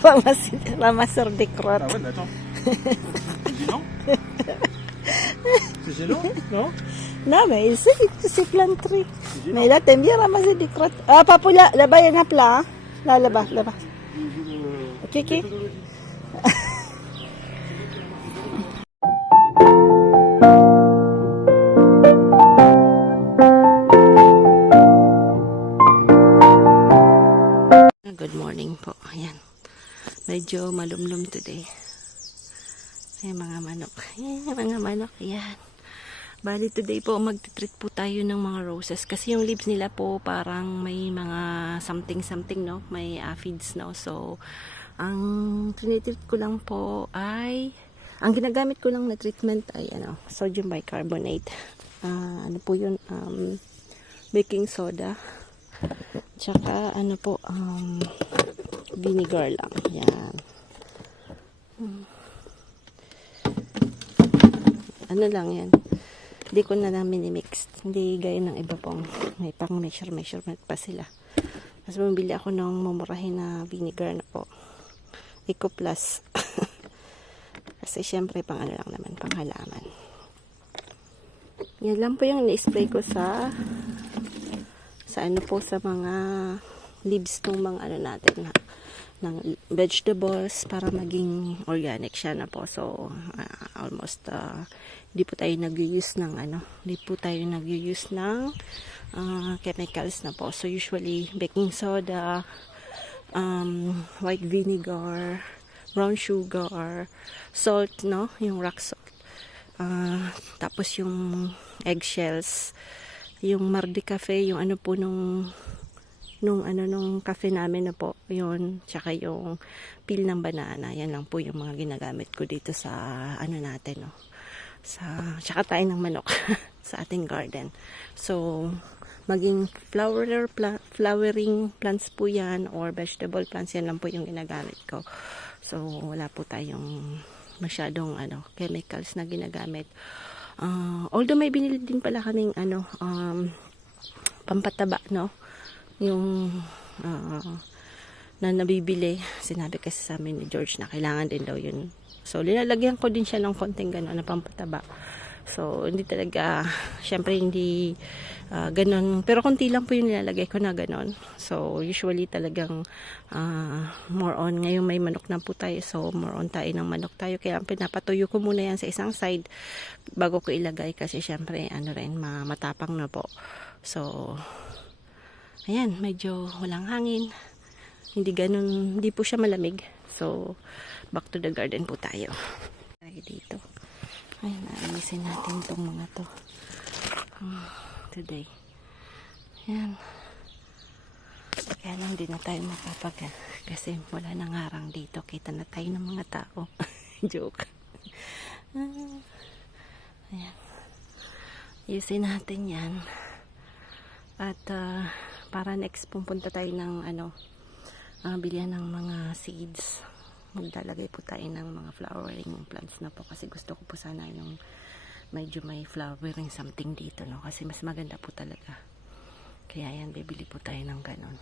Ramasser de crotte. Ah ouais, mais attends. C'est gênant. C'est gênant, non? Non, mais ici, c'est planterie. C'est gênant. Mais là, t'aimes bien ramasser des crottes. Ah, Papou, là-bas, il y en a plein. Hein? Là-bas. Ok, ok. Good morning po. Ayan. Medyo malumlum today. Ayan mga manok. Ayan mga manok. Ayan. Bali today po magtitreat po tayo ng mga roses. Kasi yung leaves nila po parang may mga something no. May aphids no. So, ang tinitreat ko lang po ay ang ginagamit ko lang na treatment ay sodium bicarbonate. Ano po yun? Baking soda. Tsaka vinegar lang. Yan. Ano lang yan. Hindi ko na namin i-mix. Hindi gaya ng iba pong may pang measurement pa sila. Mas bumili ako ng mumurahin na vinegar na po. Eco Plus. Kasi syempre pang ano lang naman, pang halaman. Yan lang po yung na-spray ko sa mga leaves ng mga natin ng vegetables para maging organic siya na po. So almost hindi po tayo nag-use ng chemicals na po. So usually baking soda, white vinegar, brown sugar, salt, no, yung rock salt, tapos yung eggshells, yung Mardi Cafe, yung nung cafe namin na po, yun, tsaka yung peel ng banana. Yan lang po yung mga ginagamit ko dito sa natin, no, tsaka tayo ng manok sa ating garden. So maging flowering plants po yan or vegetable plants, yan lang po yung ginagamit ko. So wala po tayong masyadong chemicals na ginagamit. Although may binili din pala kaming pampataba, no, yung na nabibili. Sinabi kasi sa amin ni George na kailangan din daw yun. So linalagyan ko din siya ng konting gano'n na pampataba. So hindi talaga, syempre hindi ganon, pero konti lang po yung nilalagay ko na ganon. So usually talagang more on, ngayon may manok na po tayo, so more on tayo ng manok tayo, kaya pinapatuyo ko muna yan sa isang side bago ko ilagay, kasi syempre matapang na po. So ayan, medyo walang hangin, hindi po siya malamig. So back to the garden po tayo. Dito ayan, naalisin natin itong mga to today. Ayan. Kaya lang din na tayo kasi wala nang harang dito. Kita na tayo ng mga tao. Joke. Ayan. Ayusin natin yan. At para next pupunta tayo ng bilihan ng mga seeds. Maglalagay po tayo ng mga flowering plants na po, kasi gusto ko po sana yung medyo may flowering something dito, no, kasi mas maganda po talaga. Kaya yan, bibili po tayo ng ganon.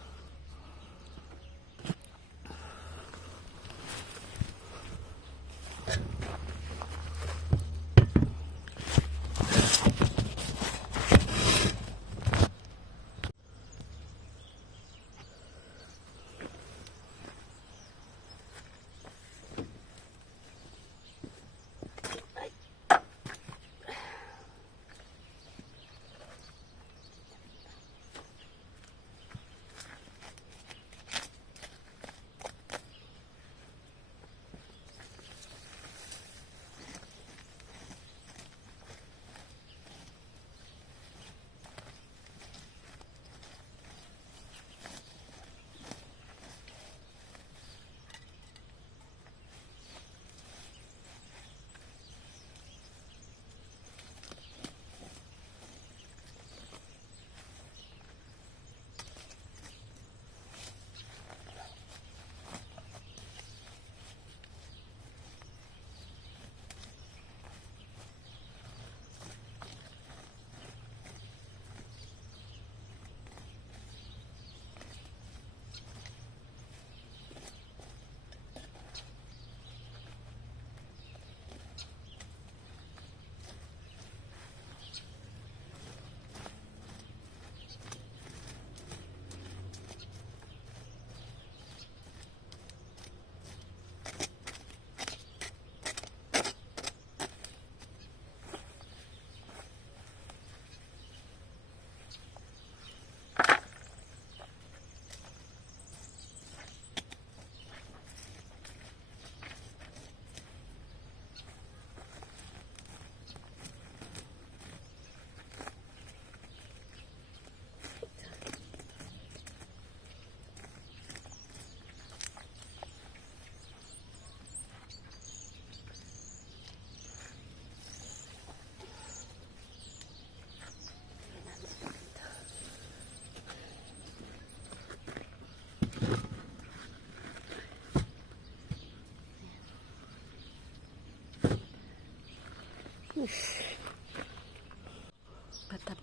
Patap.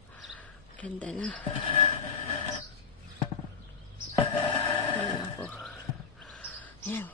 Ganda na. Ayan ako. Ayan.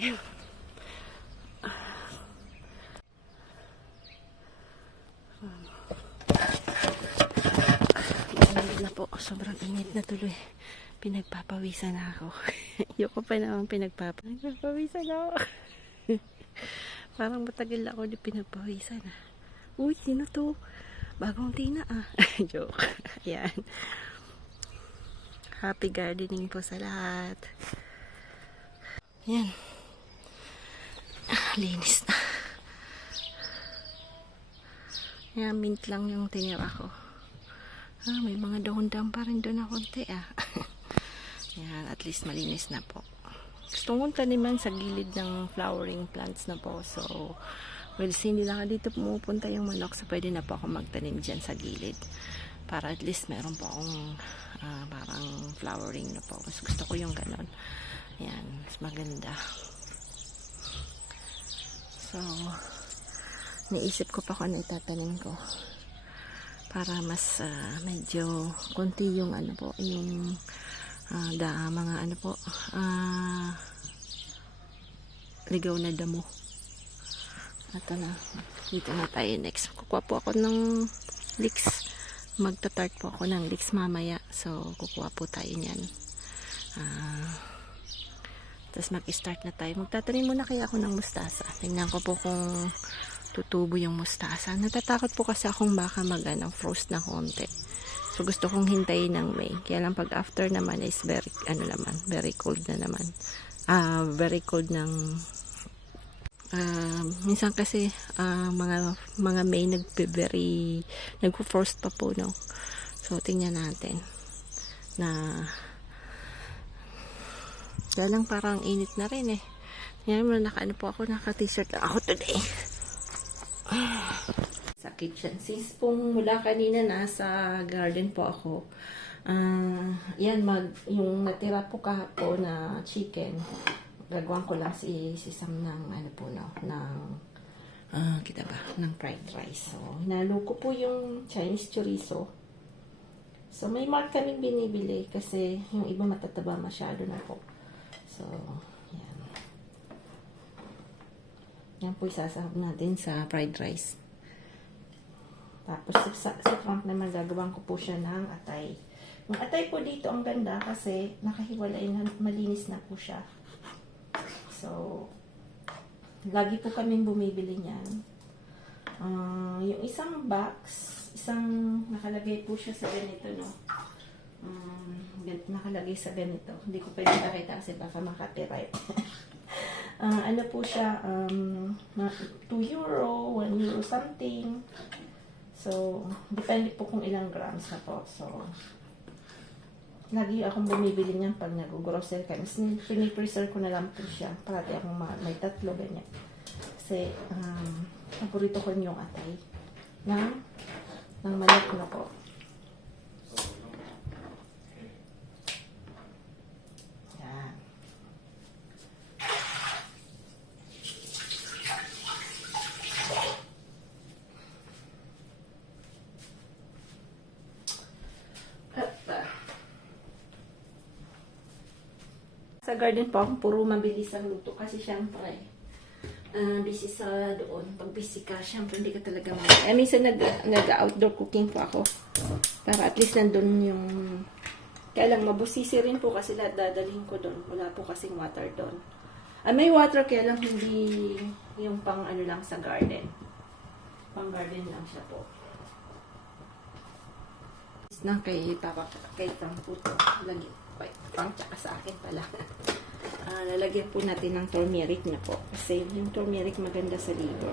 Yan. Init na po. Sobrang init na tuloy. Pinagpapawisan na ako. Ayoko pa naman pinagpapawisan na ako. Parang matagal ako di pinagpawisan. Uy, sino to? Bagong tina ah. Joke. Ayan. Happy gardening po sa lahat. Ayan. Linis na. Ayan, mint lang yung tinira ko. May mga dahon-dahon pa rin doon na konti ah. Ayan, at least malinis na po. Gusto kong taniman sa gilid ng flowering plants na po. So, well, hindi lang dito pumupunta yung manok. So, pwede na po ako magtanim dyan sa gilid. Para at least meron po akong parang flowering na po. Mas gusto ko yung ganon. Ayan, mas maganda. So, naisip ko pa kung ano itatanim ko. Para mas medyo konti yung ano po, yung mga ano po, ligaw na damo. Ito na, dito na tayo next. Kukuha po ako ng leeks. Magta-tart po ako ng leeks mamaya. So, kukuha po tayo niyan. Tapos mag-start na tayo. Magtatanim muna kaya ako ng mustasa. Tingnan ko po kung tutubo yung mustasa. Natatakot po kasi akong baka frost na konti. So, gusto kong hintayin ng May. Kaya lang pag after naman is very, very cold na naman. Very cold ng minsan kasi mga May nagpo-frost pa po, no? So, tingnan natin na kaya lang parang init na rin eh. Ngayon, naka-t-shirt lang ako today. Sa kitchen. Since pong mula kanina nasa garden po ako, yan, yung natira po kahapon na chicken, gagawin ko lang si Sam ng ng fried rice. So, hinalo ko po yung Chinese chorizo. So, may mark kaming binibili kasi yung iba matataba masyado na po. So, yan. Yan po isasahog natin sa fried rice. Tapos, si Frank naman gagawin ko po siya ng atay. Yung atay po dito ang ganda kasi nakahiwalay na, malinis na po siya. So, lagi po kaming bumibili niyan. Yung isang box, nakalagay po siya sa ganito, no? Nakalagay sa ganito. Hindi ko pwede nakita kasi baka makapiright. Ano po siya, 2 euro, 1 euro something. So, depende po kung ilang grams na po. So, lagi akong bumibili niyan pag nag-grocery kami. Pinipreserve ko na lang po siya. Parati akong may 3, ganyan. Kasi, paborito ko yung atay ng manok na po. Yan. Sa garden po, puro mabilis ang luto kasi syempre busy sa doon. Pag busy ka, syempre hindi ka talaga minsan nag-outdoor cooking po ako. Para at least nandun yung kaya lang mabusisi rin po kasi lahat dadalhin ko doon. Wala po kasing water doon. May water kaya lang hindi yung pang lang sa garden. Pang garden lang siya po. Na kay Papa, kay Tamputo. Lagi. Pang tsaka sa akin pala. Lalagyan po natin ng turmeric na po. Kasi yung turmeric maganda sa liver.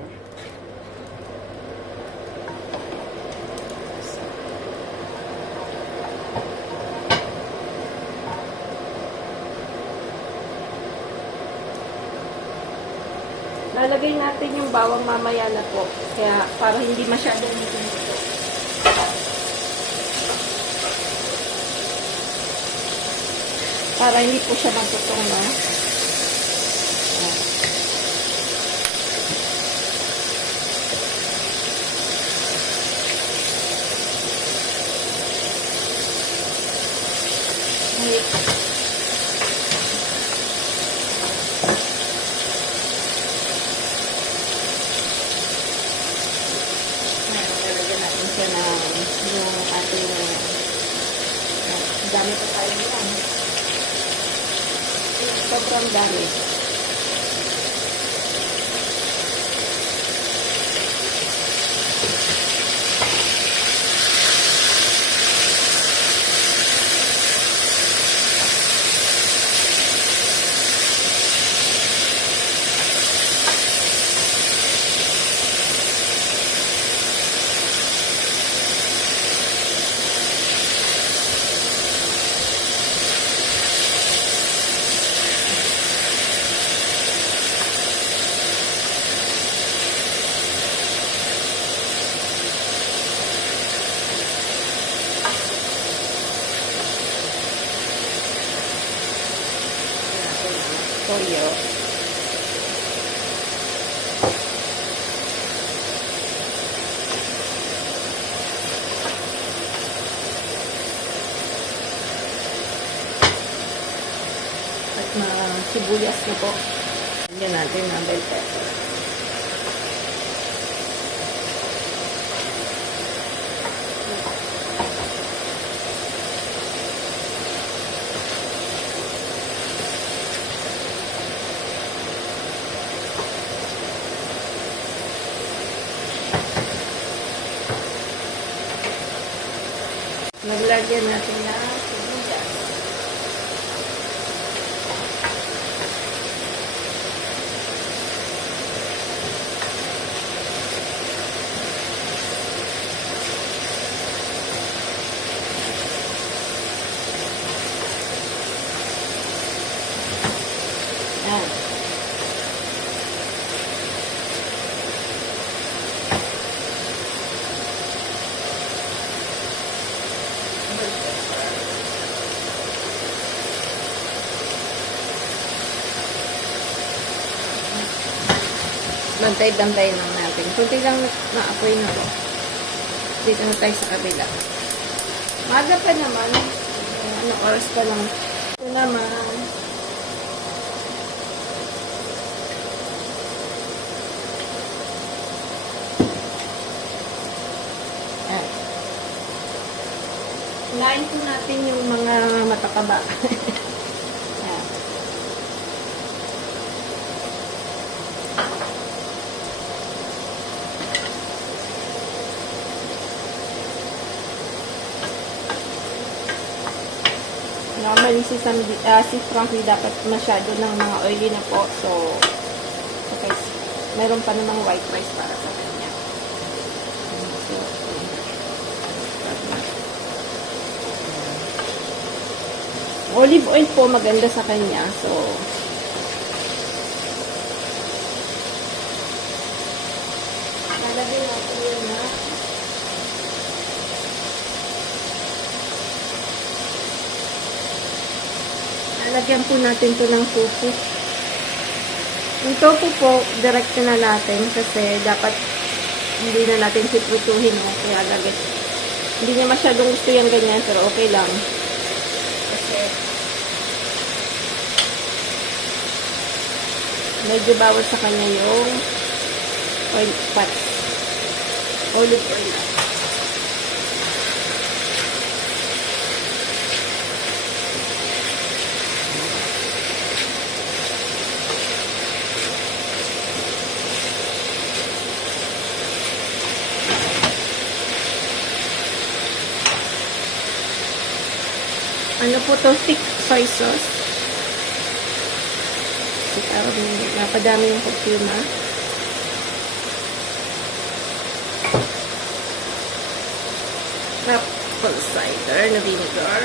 Lalagay natin yung bawang mamaya na po. Kaya para hindi masyadong nito. Para hindi po siya magtutong na. sobrang dami. Toyo. At sibuyas na po. Yan natin ang bell pepper. Maglagyan natin ng sibuyas. Yan. Bantay-bantay lang natin. Kunti lang na-apoy na po. Dito na tayo sa kabila. Maga pa naman. Ano oras pa lang. Ito naman. Ayan. Unahin po natin yung mga matataba. Ayan. Normally si Frankie dapat masyado ng mga oily na po. So, okay. Meron pa namang white rice para sa kanya. So, olive oil po maganda sa kanya. So, lalagyan natin yun na lalagyan po natin to ng tofu. Yung tofu po, direct na natin kasi dapat hindi na natin siprutuhin. Kaya lagay. Hindi niya masyadong gusto yung ganyan pero okay lang. Kasi medyo bawal sa kanya yung oil fats. Olive oil lang. Ano po to? Thick soy sauce. Napadami yung kurkuma. Apple cider na vinegar.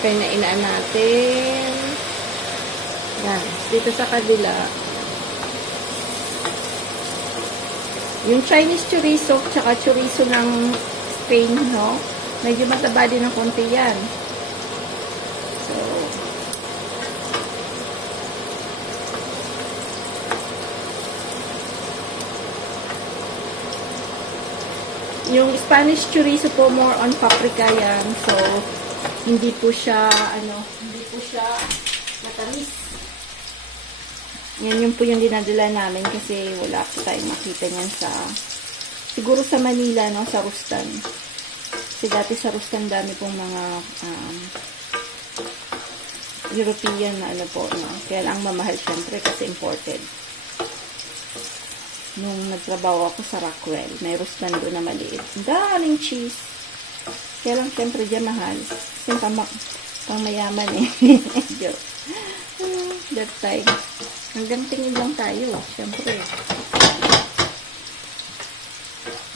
Pinainaan natin. Yan. Dito sa kabila. Yung Chinese chorizo, tsaka chorizo ng Spain, no? Medyo mataba din ng konti yan. So, Yung Spanish chorizo po, more on paprika yan. So, hindi po siya, hindi po siya matamis. Yan yung po yung dinadala namin kasi wala po tayong makita niyan sa, siguro sa Manila, no, sa Rustan. Kasi dati sa Rustan dami pong mga European na po, no. Kaya lang mamahal syempre kasi imported. Nung nagtrabaho ako sa Rockwell, may Rustan doon na maliit. Ang daming cheese. Kaya lang syempre dyan mahal. Kasi pang mayaman eh. Joke. That time. Hanggang tingin lang tayo. Syempre.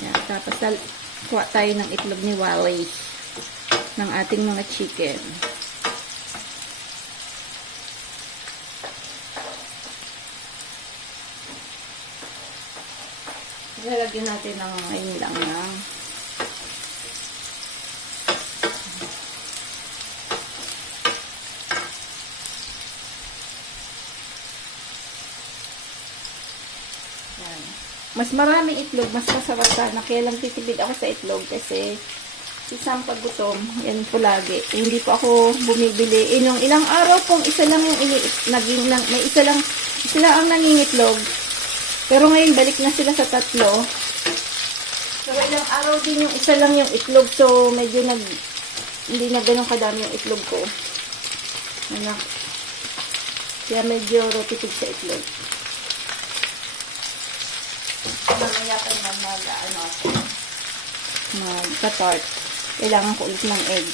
Yan. Tapos kuha tayo ng itlog ni Wally. Ng ating mga chicken. Lalagyan natin ng ngayon lang ng yan. Mas maraming itlog, mas masarap sana. Kaya lang titipid ako sa itlog kasi isang paggutom, yan po lagi. Hindi po ako bumibili. Yung ilang araw pong isa lang yung may isa lang ang nangingitlog. Pero ngayon, balik na sila sa 3. Pero ilang araw din yung isa lang yung itlog. So, medyo hindi na ganun kadami yung itlog ko. Kaya medyo rotipig sa itlog. Mamaya pa naman magka-tart. Kailangan ko ulit ng egg.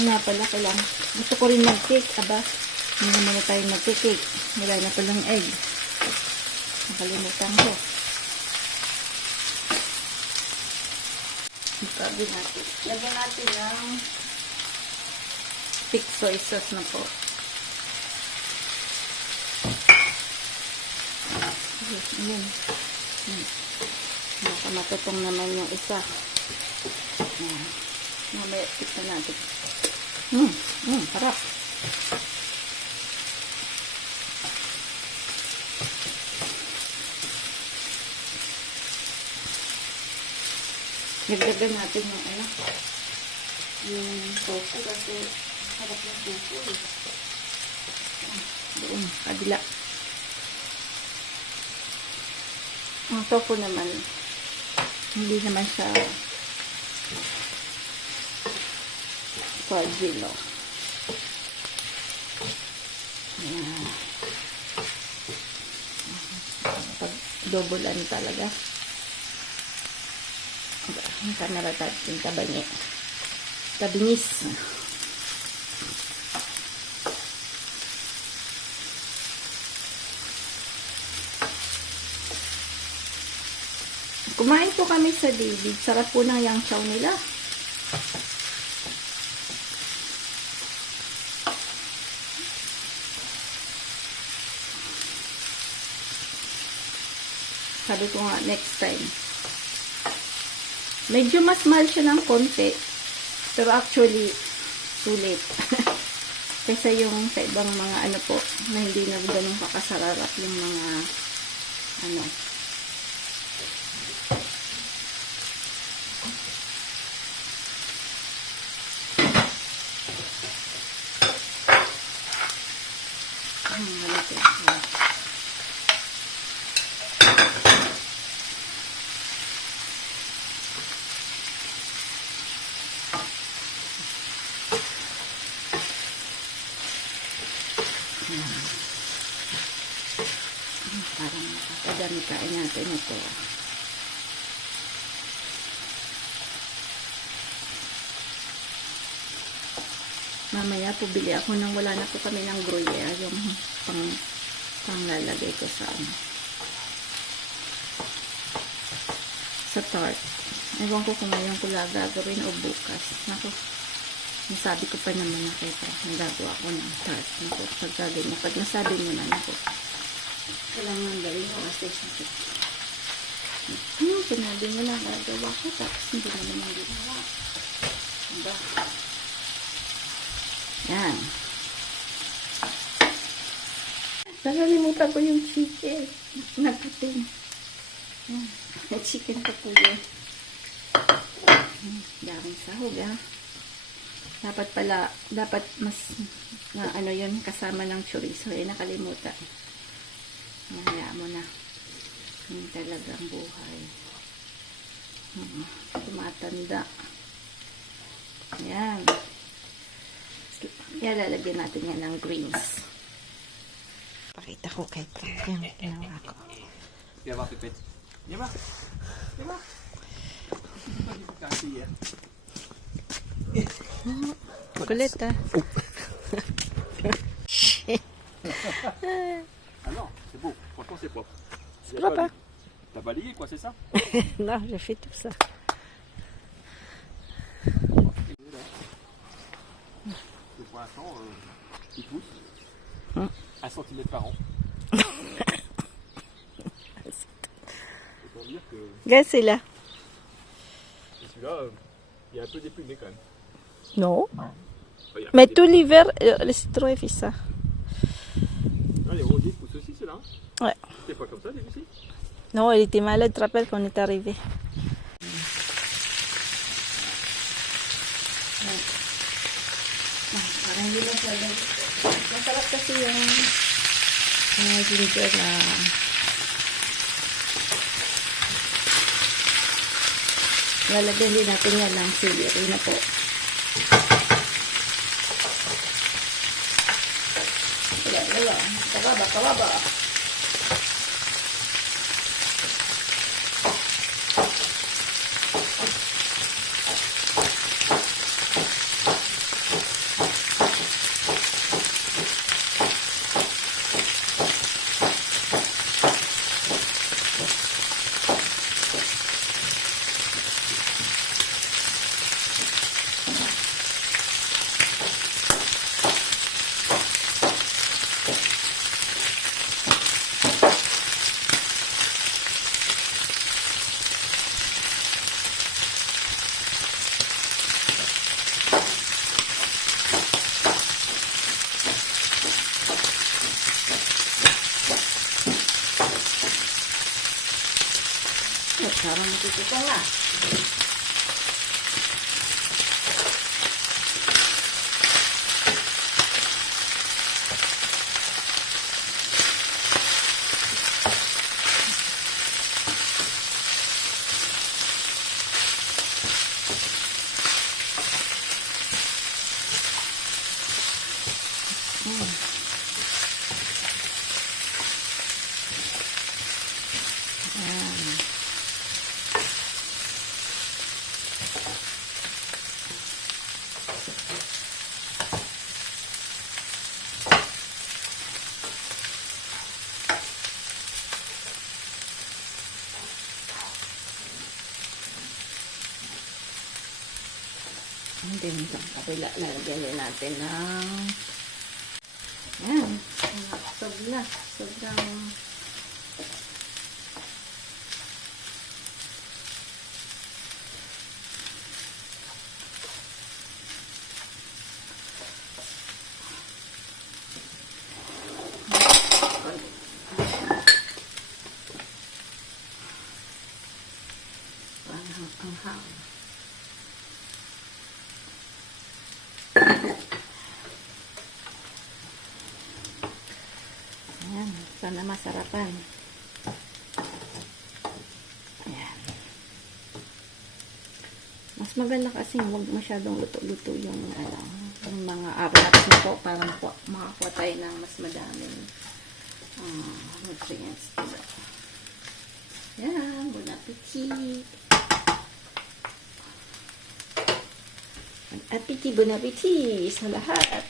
Ano nga pala, gusto ko rin mag-cake. Aba, hindi naman na tayo mag-cake. Wala na palang egg. Nakalimutan ko. Ikabi natin. Lagyan natin ng thick soy sauce na po. Ayan. Nakamatutong naman yung isa. Ayan. Mamaya tikman natin. Harap. Nagdagan natin yung tofu kasi harap ng tofu eh. Doon, kabila. Ang tofu naman, hindi naman siya fragile. Ayan. Pag dobulan talaga. Ang camera natin tabingis. Kumain po kami sa David. Sarap po ng yang chow nila. Sabi ko nga next time. Medyo mas mahal siya ng konti. Pero actually, sulit. Kaysa yung sa ibang mga po, na hindi na ganun kakasarap yung mga parang makakadami kain natin ito. Mamaya po bili ako nang wala na po kami ng gruyere, yung panglalagay ko sa tart. Ewan ko kung ngayon ko gagawin o bukas. Naku, nasabi ko pa naman na kayo nagagawa ko ng tart. Naku, pag nasabi mo na, naku, kailangan gawin ko kasi sinabi mo na gagawa ko tapos hindi naman yung ginawa. Diba? Yan. Nakalimutan ko yung chicken. Nagkating. Yan. Chicken ko po yun. Daming sahog, ah. Dapat mas, na ano yun, kasama ng chorizo. Nakalimutan. Hayaan mo na. Yun talagang buhay. Tumatanda. Ayan. Lalagyan natin yan ng greens. Pakita ko kay Frank yung ginawa ko. Viens voir Pépette. Viens voir. Viens voir. T'as assis hier. Kulit, ah. Ah non, c'est beau. Franchement, c'est propre. C'est propre, hein? T'as balayé quoi, c'est ça? Non, j'ai fait tout ça. Et pour l'instant, il pousse. Hein? 1 cm par an. Autant dire que Regarde, c'est là. celui-là, il est un peu déplumé quand même. Non. Enfin, il y a Mais des- tout l'hiver, le citron, il fait ça. Ah, les rosiers poussent aussi, ceux-là. Hein. Ouais. C'était pas comme ça, début-ci? Non, il était malade, tu te rappelles, quand on est arrivé. Parang hindi masyadong... Masarap kasi yung ginger na... Lalagyan din natin yan ng celery na po. Wala. Kababa. Sama matutupang nga. And then, sa kapila, nalagyan din natin ng yan, sobrang anghang. Ayan, sana masarapan. Ayan. Mas maganda kasi huwag masyadong luto-luto yung mga arnats na po para makakuha tayo ng mas madaming nutrients. Ayan, bon appetit! Bon appetit sa lahat!